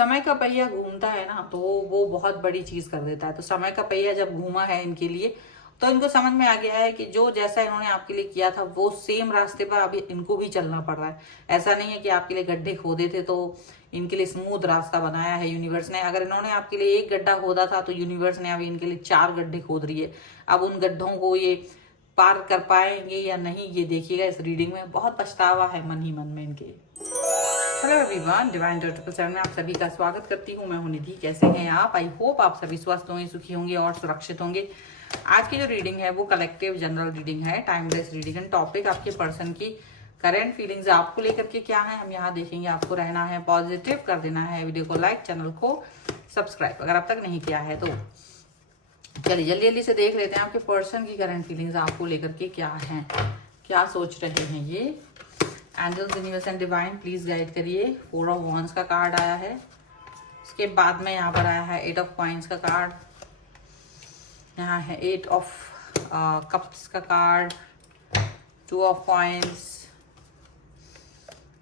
समय का पहिया घूमता है ना, तो वो बहुत बड़ी चीज कर देता है। तो समय का पहिया जब घूमा है इनके लिए, तो इनको समझ में आ गया है कि जो जैसा इन्होंने आपके लिए किया था वो सेम रास्ते पर अभी इनको भी चलना पड़ रहा है। ऐसा नहीं है कि आपके लिए गड्ढे खोदे थे तो इनके लिए स्मूथ रास्ता बनाया है यूनिवर्स ने। अगर इन्होंने आपके लिए एक गड्ढा खोदा था तो यूनिवर्स ने अभी इनके लिए 4 गड्ढे खोद रही है। अब उन गड्ढों को ये पार कर पाएंगे या नहीं, ये देखिएगा इस रीडिंग में। बहुत पछतावा है मन ही मन में इनके। हेलो एवरीवन, डिवाइन 777 में आप सभी का स्वागत करती हूँ। मैं हूँ निधि। कैसे हैं आप? आई होप आप सभी स्वस्थ होंगे, सुखी होंगे और सुरक्षित होंगे। आज की जो रीडिंग है वो कलेक्टिव जनरल रीडिंग है, टाइमलेस रीडिंग है। टॉपिक आपके पर्सन की करंट फीलिंग्स आपको लेकर के क्या है, हम यहाँ देखेंगे। आपको रहना है पॉजिटिव, कर देना है वीडियो को लाइक, चैनल को सब्सक्राइब अगर अब तक नहीं किया है तो। चलिए जल्दी जल्दी से देख लेते हैं आपके पर्सन की करंट फीलिंग्स आपको लेकर के क्या है, क्या सोच रहे हैं ये। Angels, universe and divine please guide करिए। 4 ऑफ वॉन्ड्स का कार्ड आया है, उसके बाद में यहाँ पर आया है 8 ऑफ कॉइंस का कार्ड, यहाँ है 8 ऑफ कप्स का कार्ड, 2 ऑफ कॉइंस,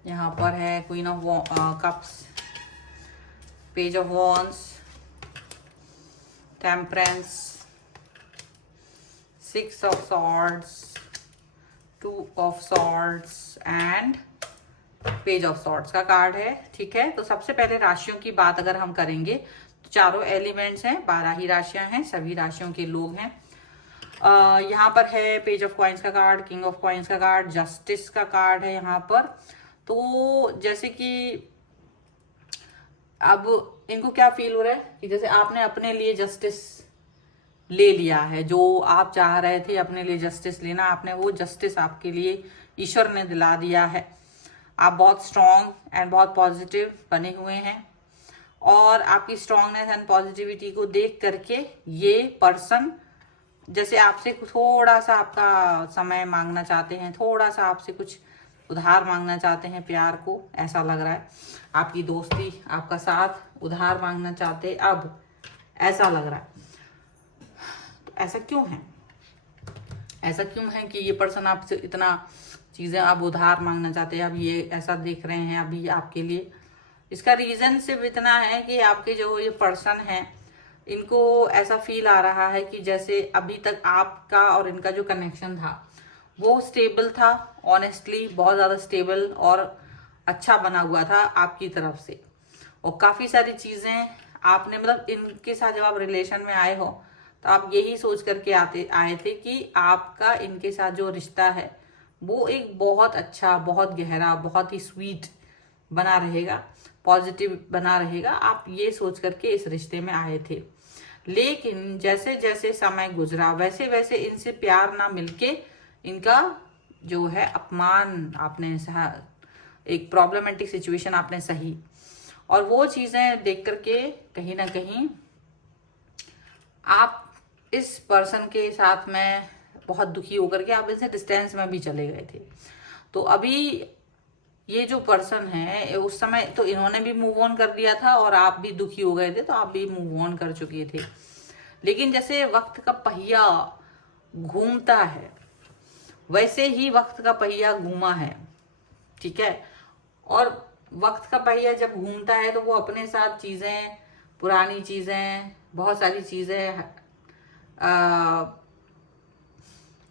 यहाँ पर है queen of cups, page of wands, temperance, 6 of swords, 2 of swords and page of swords का कार्ड है। ठीक है, तो सबसे पहले राशियों की बात अगर हम करेंगे तो चारों एलिमेंट्स हैं, 12 ही राशियां हैं, सभी राशियों के लोग हैं। यहाँ पर है पेज ऑफ कॉइंस का कार्ड, किंग ऑफ कॉइंस का कार्ड, जस्टिस का कार्ड है यहाँ पर। तो जैसे कि अब इनको क्या फील हो रहा है कि जैसे आपने अपने लिए जस्टिस ले लिया है, जो आप चाह रहे थे अपने लिए जस्टिस लेना, आपने वो जस्टिस आपके लिए ईश्वर ने दिला दिया है। आप बहुत स्ट्रांग एंड बहुत पॉजिटिव बने हुए हैं और आपकी स्ट्रांगनेस एंड पॉजिटिविटी को देख करके ये पर्सन जैसे आपसे थोड़ा सा आपका समय मांगना चाहते हैं, थोड़ा सा आपसे कुछ उधार मांगना चाहते हैं प्यार को, ऐसा लग रहा है। आपकी दोस्ती, आपका साथ उधार मांगना चाहते अब, ऐसा लग रहा है। तो ऐसा क्यों है? ऐसा क्यों है कि ये पर्सन आपसे इतना चीजें अब उधार मांगना चाहते हैं, अब ये ऐसा देख रहे हैं अभी आपके लिए? इसका रीजन सिर्फ इतना है कि आपके जो ये पर्सन है इनको ऐसा फील आ रहा है कि जैसे अभी तक आपका और इनका जो कनेक्शन था वो स्टेबल था, ऑनेस्टली बहुत ज्यादा स्टेबल और अच्छा बना हुआ था आपकी तरफ से। और काफी सारी चीजें आपने मतलब इनके साथ जब आप रिलेशन में आए हो तो आप यही सोच करके आए थे कि आपका इनके साथ जो रिश्ता है वो एक बहुत अच्छा, बहुत गहरा, बहुत ही स्वीट बना रहेगा, पॉजिटिव बना रहेगा। आप ये सोच करके इस रिश्ते में आए थे। लेकिन जैसे जैसे समय गुजरा वैसे वैसे इनसे प्यार ना मिलके इनका जो है अपमान आपने सहा, एक प्रॉब्लमेटिक सिचुएशन आपने सही, और वो चीजें देख करके कहीं ना कहीं आप इस पर्सन के साथ में बहुत दुखी होकर के आप इनसे डिस्टेंस में भी चले गए थे। तो अभी ये जो पर्सन है उस समय तो इन्होंने भी मूव ऑन कर दिया था और आप भी दुखी हो गए थे, तो आप भी मूव ऑन कर चुके थे। लेकिन जैसे वक्त का पहिया घूमता है वैसे ही वक्त का पहिया घूमा है। ठीक है, और वक्त का पहिया जब घूमता है तो वो अपने साथ चीजें, पुरानी चीजें, बहुत सारी चीजें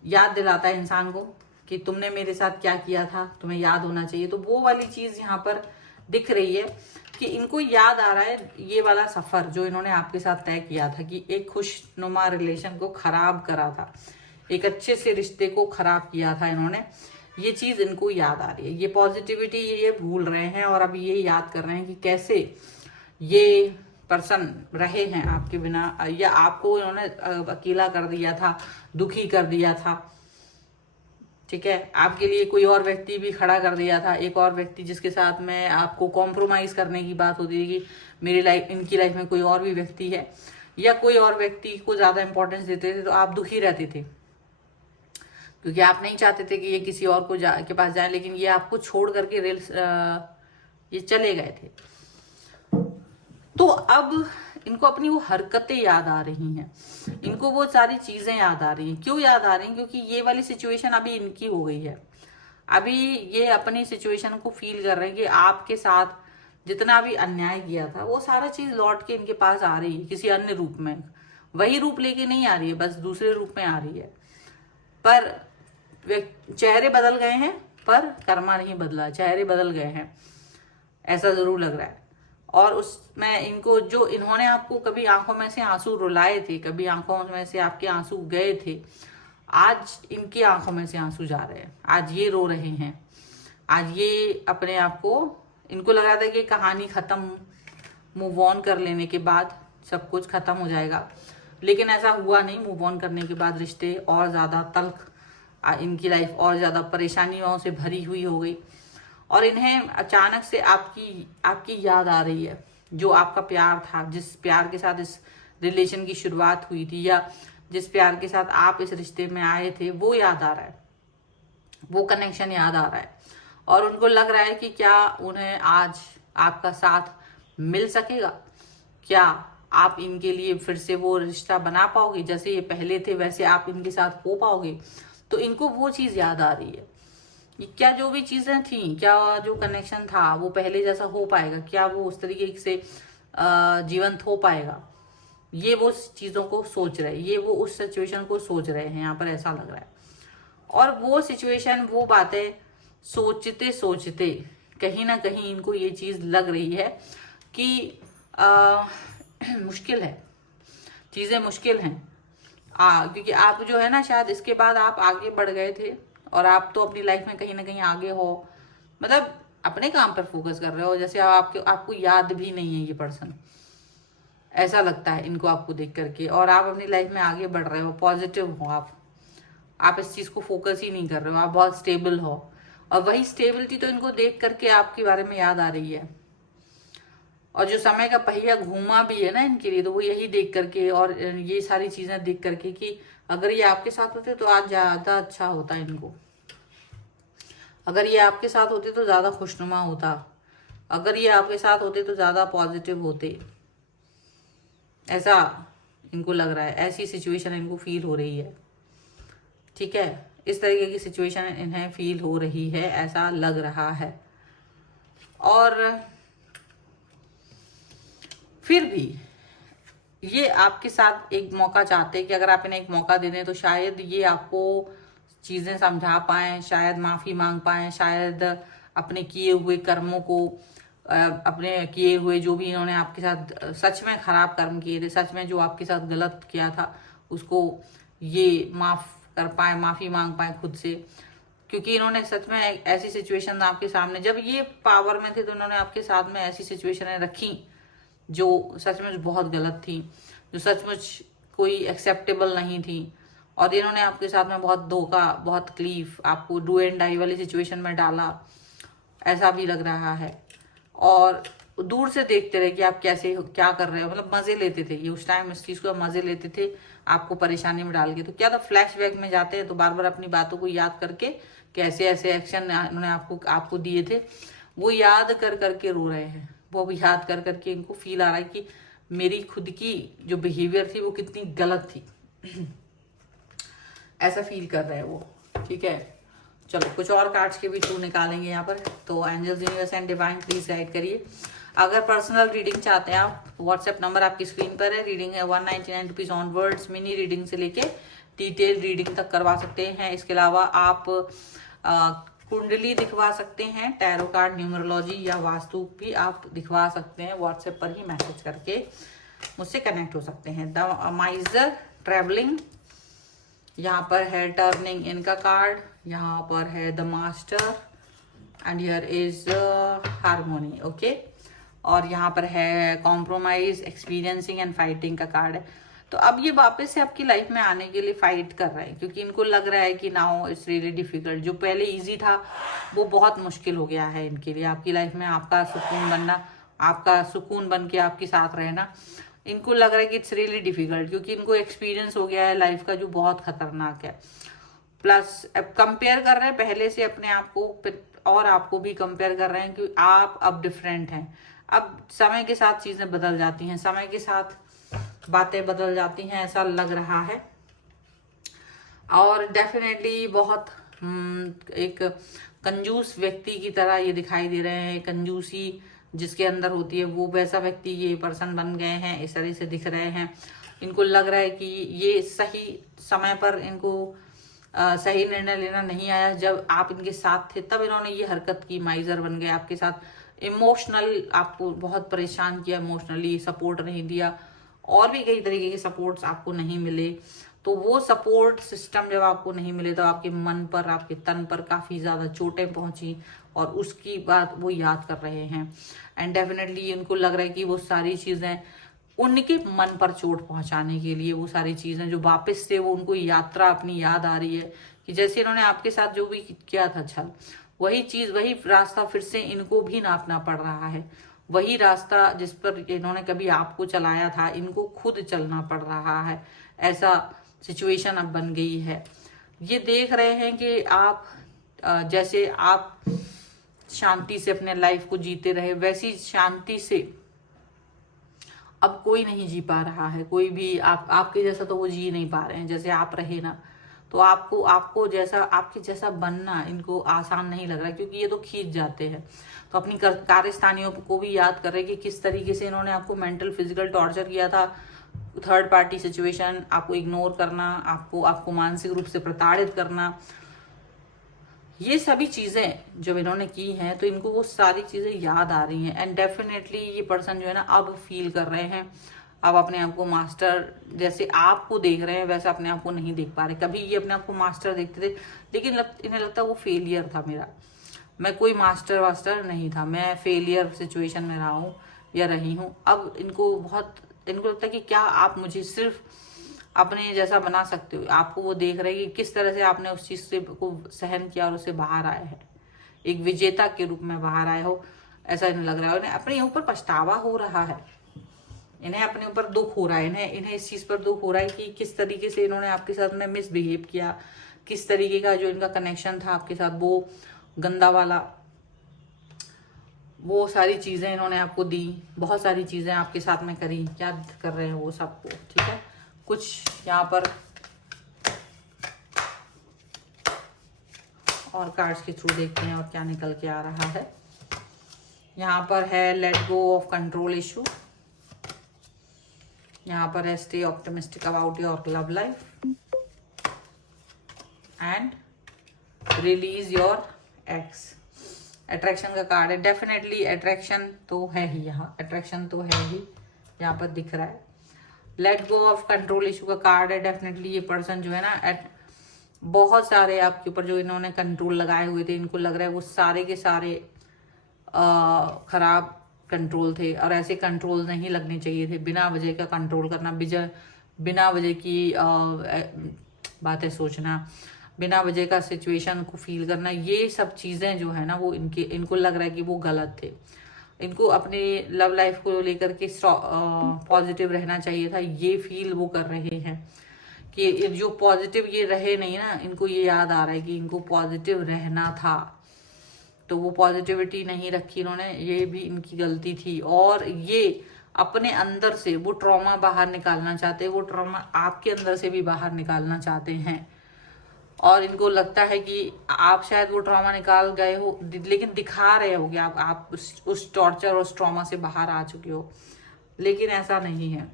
याद दिलाता है इंसान को कि तुमने मेरे साथ क्या किया था, तुम्हें याद होना चाहिए। तो वो वाली चीज यहाँ पर दिख रही है कि इनको याद आ रहा है ये वाला सफर जो इन्होंने आपके साथ तय किया था, कि एक खुशनुमा रिलेशन को खराब करा था, एक अच्छे से रिश्ते को खराब किया था इन्होंने। ये चीज इनको याद आ रही है, ये पॉजिटिविटी ये भूल रहे हैं और अभी ये याद कर रहे हैं कि कैसे ये पर्सन रहे हैं आपके बिना, या आपको इन्होंने अकेला कर दिया था, दुखी कर दिया था। ठीक है, आपके लिए कोई और व्यक्ति भी खड़ा कर दिया था, एक और व्यक्ति जिसके साथ में आपको कॉम्प्रोमाइज करने की बात होती थी कि मेरी लाइफ, इनकी लाइफ में कोई और भी व्यक्ति है, या कोई और व्यक्ति को ज्यादा इंपॉर्टेंस देते थे, तो आप दुखी रहते थे क्योंकि आप नहीं चाहते थे कि ये किसी और को के पास जाए। लेकिन ये आपको छोड़ करके ये चले गए थे। तो अब इनको अपनी वो हरकतें याद आ रही हैं, इनको वो सारी चीजें याद आ रही हैं। क्यों याद आ रही हैं? क्योंकि ये वाली सिचुएशन अभी इनकी हो गई है। अभी ये अपनी सिचुएशन को फील कर रहे हैं कि आपके साथ जितना भी अन्याय किया था वो सारा चीज लौट के इनके पास आ रही है किसी अन्य रूप में। वही रूप लेके नहीं आ रही है, बस दूसरे रूप में आ रही है। पर चेहरे बदल गए हैं पर कर्मा नहीं बदला, चेहरे बदल गए हैं ऐसा जरूर लग रहा है। और उसमें इनको जो इन्होंने आपको कभी आंखों में से आंसू रुलाए थे, कभी आंखों में से आपके आंसू गए थे, आज इनकी आंखों में से आंसू जा रहे हैं। आज ये रो रहे हैं, आज ये अपने आप को, इनको लग रहा था कि कहानी खत्म, मूव ऑन कर लेने के बाद सब कुछ खत्म हो जाएगा, लेकिन ऐसा हुआ नहीं। मूव ऑन करने के बाद रिश्ते और ज्यादा तल्ख, इनकी लाइफ और ज्यादा परेशानियों से भरी हुई हो गई। और इन्हें अचानक से आपकी याद आ रही है, जो आपका प्यार था, जिस प्यार के साथ इस रिलेशन की शुरुआत हुई थी, या जिस प्यार के साथ आप इस रिश्ते में आए थे, वो याद आ रहा है, वो कनेक्शन याद आ रहा है। और उनको लग रहा है कि क्या उन्हें आज आपका साथ मिल सकेगा, क्या आप इनके लिए फिर से वो रिश्ता बना पाओगे, जैसे ये पहले थे वैसे आप इनके साथ हो पाओगे। तो इनको वो चीज याद आ रही है, क्या जो भी चीजें थी, क्या जो कनेक्शन था वो पहले जैसा हो पाएगा, क्या वो उस तरीके से जीवंत हो पाएगा। ये वो चीजों को सोच रहे हैं, ये वो उस सिचुएशन को सोच रहे हैं, यहाँ पर ऐसा लग रहा है। और वो सिचुएशन, वो बातें सोचते सोचते कहीं ना कहीं इनको ये चीज लग रही है कि मुश्किल है, चीजें मुश्किल हैं। क्योंकि आप जो है ना, शायद इसके बाद आप आगे बढ़ गए थे और आप तो अपनी लाइफ में कहीं ना कहीं आगे हो, मतलब अपने काम पर फोकस कर रहे हो, जैसे आपको याद भी नहीं है ये पर्सन, ऐसा लगता है इनको आपको देख करके। और आप अपनी लाइफ में आगे बढ़ रहे हो, पॉजिटिव हो आप इस चीज को फोकस ही नहीं कर रहे हो, आप बहुत स्टेबल हो। और वही स्टेबिलिटी तो इनको देख करके आपके बारे में याद आ रही है। और जो समय का पहिया घूमा भी है ना इनके लिए, तो वो यही देख करके और ये सारी चीजें देख करके कि अगर ये आपके साथ होते तो आज ज्यादा अच्छा होता इनको, अगर ये आपके साथ होते तो ज्यादा खुशनुमा होता, अगर ये आपके साथ होते तो ज्यादा पॉजिटिव होते, ऐसा इनको लग रहा है। ऐसी सिचुएशन इनको फील हो रही है, ठीक है, इस तरीके की सिचुएशन इन्हें फील हो रही है, ऐसा लग रहा है। और फिर भी ये आपके साथ एक मौका चाहते हैं कि अगर आप इन्हें एक मौका दे दें तो शायद ये आपको चीजें समझा पाए, शायद माफी मांग पाए, शायद अपने किए हुए कर्मों को, अपने किए हुए जो भी इन्होंने आपके साथ सच में खराब कर्म किए थे, सच में जो आपके साथ गलत किया था, उसको ये माफ कर पाए, माफी मांग पाए खुद से। क्योंकि इन्होंने सच में ऐसी सिचुएशन आपके सामने, जब ये पावर में थे तो इन्होंने आपके साथ में ऐसी सिचुएशनें रखी जो सचमुच बहुत गलत थी, जो सचमुच कोई एक्सेप्टेबल नहीं थी। और इन्होंने आपके साथ में बहुत धोखा, बहुत तकलीफ, आपको डू एंड डाई वाली सिचुएशन में डाला, ऐसा भी लग रहा है। और दूर से देखते रहे कि आप कैसे क्या कर रहे हो, मतलब मजे लेते थे ये, उस टाइम इस चीज को मजे लेते थे आपको परेशानी में डाल के। तो क्या था, फ्लैशबैक में जाते हैं तो बार बार अपनी बातों को याद करके कैसे ऐसे एक्शन इन्होंने आपको दिए थे, वो याद कर करके रो रहे हैं। वो भी याद कर करके इनको फील आ रहा है कि मेरी खुद की जो बिहेवियर थी वो कितनी गलत थी, ऐसा फील कर रहे हैं वो, ठीक है। चलो कुछ और कार्ड्स के भी थ्रू निकालेंगे यहाँ पर। तो angels, universe and divine please guide करिए। अगर पर्सनल रीडिंग चाहते हैं आप, व्हाट्सएप नंबर आपकी स्क्रीन पर है। रीडिंग है 199 रुपीज ऑनवर्ड्स, मिनी रीडिंग से लेके डिटेल रीडिंग तक करवा सकते हैं। इसके अलावा आप कुंडली दिखवा सकते हैं, टैरो कार्ड, न्यूमरोलॉजी या वास्तु भी आप दिखवा सकते हैं। व्हाट्सएप पर ही मैसेज करके मुझसे कनेक्ट हो सकते हैं। द माइजर ट्रेवलिंग, यहाँ पर है टर्निंग इनका कार्ड, यहाँ पर है the master and here is harmony, okay. और यहाँ पर है कॉम्प्रोमाइज, एक्सपीरियंसिंग एंड फाइटिंग का कार्ड है। तो अब ये वापस से आपकी लाइफ में आने के लिए फाइट कर रहे हैं, क्योंकि इनको लग रहा है कि नाउ इट्स रियली डिफिकल्ट। जो पहले इजी था वो बहुत मुश्किल हो गया है इनके लिए। आपकी लाइफ में आपका सुकून बनना, आपका सुकून बन के आपके साथ रहना, इनको लग रहा है कि इट्स रियली डिफिकल्ट, क्योंकि इनको एक्सपीरियंस हो गया है लाइफ का जो बहुत खतरनाक है। प्लस अब कंपेयर कर रहे हैं पहले से अपने आप को, और आपको भी कंपेयर कर रहे हैं कि आप अब डिफरेंट हैं। अब समय के साथ चीजें बदल जाती हैं, समय के साथ बातें बदल जाती हैं, ऐसा लग रहा है। और डेफिनेटली बहुत एक कंजूस व्यक्ति की तरह ये दिखाई दे रहे हैं। कंजूसी जिसके अंदर होती है, वो वैसा व्यक्ति ये पर्सन बन गए हैं, इस तरह से दिख रहे हैं। इनको लग रहा है कि ये सही समय पर इनको सही निर्णय लेना नहीं आया, जब आप इनके साथ थे तब इन्होंने ये हरकत की, माइजर बन गए आपके साथ, इमोशनल आपको बहुत परेशान किया, इमोशनली सपोर्ट नहीं दिया, और भी कई तरीके के सपोर्ट्स आपको नहीं मिले। तो वो सपोर्ट सिस्टम जब आपको नहीं मिले तो आपके मन पर, आपके तन पर काफ़ी ज़्यादा चोटें पहुंची, और उसकी बात वो याद कर रहे हैं। एंड डेफिनेटली उनको लग रहा है कि वो सारी चीज़ें उनके मन पर चोट पहुंचाने के लिए, वो सारी चीज़ें जो वापस से वो उनको यात्रा अपनी याद आ रही है, कि जैसे इन्होंने आपके साथ जो भी किया था छल, वही चीज़, वही रास्ता फिर से इनको भी नापना पड़ रहा है। वही रास्ता जिस पर इन्होंने कभी आपको चलाया था, इनको खुद चलना पड़ रहा है। ऐसा सिचुएशन अब बन गई है। ये देख रहे हैं कि आप जैसे आप शांति से अपने लाइफ को जीते रहे, वैसी शांति से अब कोई नहीं जी पा रहा है। कोई भी आपके जैसा तो वो जी नहीं पा रहे हैं जैसे आप रहे ना। तो आपको जैसा, आपके जैसा बनना इनको आसान नहीं लग रहा, क्योंकि ये तो खींच जाते हैं। तो अपनी कार्यस्थानियों को भी याद कर रहे हैं कि किस तरीके से इन्होंने आपको मेंटल फिजिकल टॉर्चर किया था। थर्ड पार्टी सिचुएशन, आपको इग्नोर करना, आपको मानसिक रूप से प्रताड़ित करना, ये सभी चीजें जब इन्होंने की हैं तो इनको वो सारी चीजें याद आ रही हैं। एंड डेफिनेटली ये पर्सन जो है ना अब फील कर रहे हैं, अब अपने आप को मास्टर, जैसे आपको देख रहे हैं वैसा अपने आप को नहीं देख पा रहे। कभी ये अपने आप को मास्टर देखते थे, लेकिन इन्हें लगता है वो फेलियर था मेरा, मैं कोई मास्टर वास्टर नहीं था, मैं फेलियर सिचुएशन में रहा हूँ या रही हूँ। अब इनको लगता है कि क्या आप मुझे सिर्फ अपने जैसा बना सकते हो। आपको वो देख रहे हैं कि किस तरह से आपने उस चीज से को सहन किया और उससे बाहर आए हैं, एक विजेता के रूप में बाहर आए हो, ऐसा इन्हें लग रहा है। इन्हें अपने ऊपर पछतावा हो रहा है, इन्हें अपने ऊपर दुख हो रहा है, इन्हें इस चीज पर दुख हो रहा है कि किस तरीके से इन्होंने आपके साथ में मिसबिहेव किया, किस तरीके का जो इनका कनेक्शन था आपके साथ वो गंदा वाला, वो सारी चीजें इन्होंने आपको दी, बहुत सारी चीजें आपके साथ में करी, याद कर रहे हैं वो सबको। ठीक है, कुछ यहाँ पर और कार्ड्स के थ्रू देखते हैं और क्या निकल के आ रहा है। यहाँ पर है let go of control issue, यहाँ पर है stay optimistic about your love life and release your x. Attraction का कार्ड है, डेफिनेटली अट्रैक्शन तो है ही, यहाँ अट्रैक्शन तो है ही, यहाँ पर दिख रहा है। Let go of control issue का कार्ड है, डेफिनेटली ये पर्सन जो है ना बहुत सारे आपके ऊपर जो इन्होंने कंट्रोल लगाए हुए थे, इनको लग रहा है वो सारे के सारे खराब कंट्रोल थे, और ऐसे कंट्रोल नहीं लगने चाहिए थे। बिना वजह का कंट्रोल करना, बिना वजह की बातें सोचना, बिना वजह का सिचुएशन को फील करना, ये सब चीजें जो है ना वो इनको लग रहा है कि वो गलत थे। इनको अपने लव लाइफ को लेकर के पॉजिटिव रहना चाहिए था, ये फील वो कर रहे हैं कि जो पॉजिटिव ये रहे नहीं ना, इनको ये याद आ रहा है कि इनको पॉजिटिव रहना था, तो वो पॉजिटिविटी नहीं रखी इन्होंने, ये भी इनकी गलती थी। और ये अपने अंदर से वो ट्रॉमा बाहर निकालना चाहते हैं, वो ट्रॉमा आपके अंदर से भी बाहर निकालना चाहते हैं, और इनको लगता है कि आप शायद वो ट्रॉमा निकाल गए हो, लेकिन दिखा रहे हो कि आप उस टॉर्चर और उस ट्रॉमा से बाहर आ चुके हो, लेकिन ऐसा नहीं है।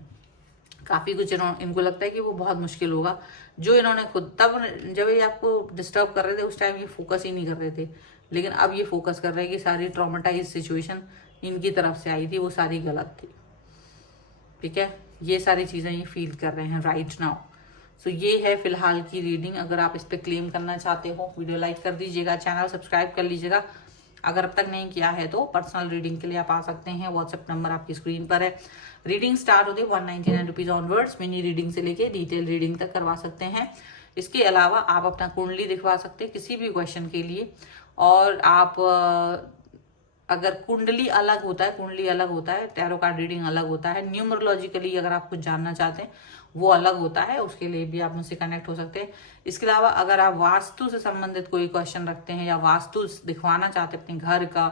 काफ़ी कुछ इनको लगता है कि वो बहुत मुश्किल होगा, जो इन्होंने खुद, तब जब ये आपको डिस्टर्ब कर रहे थे उस टाइम ये फोकस ही नहीं कर रहे थे, लेकिन अब ये फोकस कर रहे हैं कि सारी ट्रॉमेटाइज सिचुएशन इनकी तरफ से आई थी, वो सारी गलत थी। ठीक है, ये सारी चीज़ें ये फील कर रहे हैं राइट नाउ। सो ये है फिलहाल की रीडिंग। अगर आप इस पर क्लेम करना चाहते हो, वीडियो लाइक कर दीजिएगा, चैनल सब्सक्राइब कर लीजिएगा। अगर अब तक नहीं किया है तो पर्सनल रीडिंग के लिए आप आ सकते हैं, व्हाट्सएप नंबर आपकी स्क्रीन पर है। रीडिंग स्टार्ट होती है 199 रुपीज ऑनवर्ड्स, मिनी रीडिंग से लेके डिटेल रीडिंग तक करवा सकते हैं। इसके अलावा आप अपना कुंडली दिखवा सकते हैं किसी भी क्वेश्चन के लिए, और आप अगर कुंडली अलग होता है, टैरो कार्ड रीडिंग अलग होता है, न्यूमरोलॉजिकली अगर आप कुछ जानना चाहते हैं वो अलग होता है, उसके लिए भी आप मुझसे कनेक्ट हो सकते हैं। इसके अलावा अगर आप वास्तु से संबंधित कोई क्वेश्चन रखते हैं या वास्तु दिखवाना चाहते हैं अपने घर का,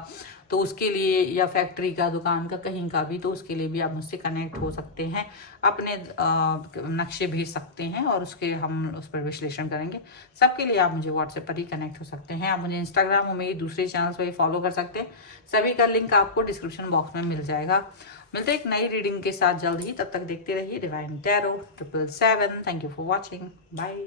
तो उसके लिए, या फैक्ट्री का, दुकान का, कहीं का भी, तो उसके लिए भी आप मुझसे कनेक्ट हो सकते हैं। अपने नक्शे भेज सकते हैं और उसके हम उस पर विश्लेषण करेंगे। सबके लिए आप मुझे व्हाट्सएप पर ही कनेक्ट हो सकते हैं। आप मुझे इंस्टाग्राम और मेरी दूसरे चैनल्स पर फॉलो कर सकते हैं। सभी का लिंक आपको डिस्क्रिप्शन बॉक्स में मिल जाएगा। मिलते हैं एक नई रीडिंग के साथ जल्द ही। तब तक देखते रहिए divine tarot 777। Thank you for watching. Bye.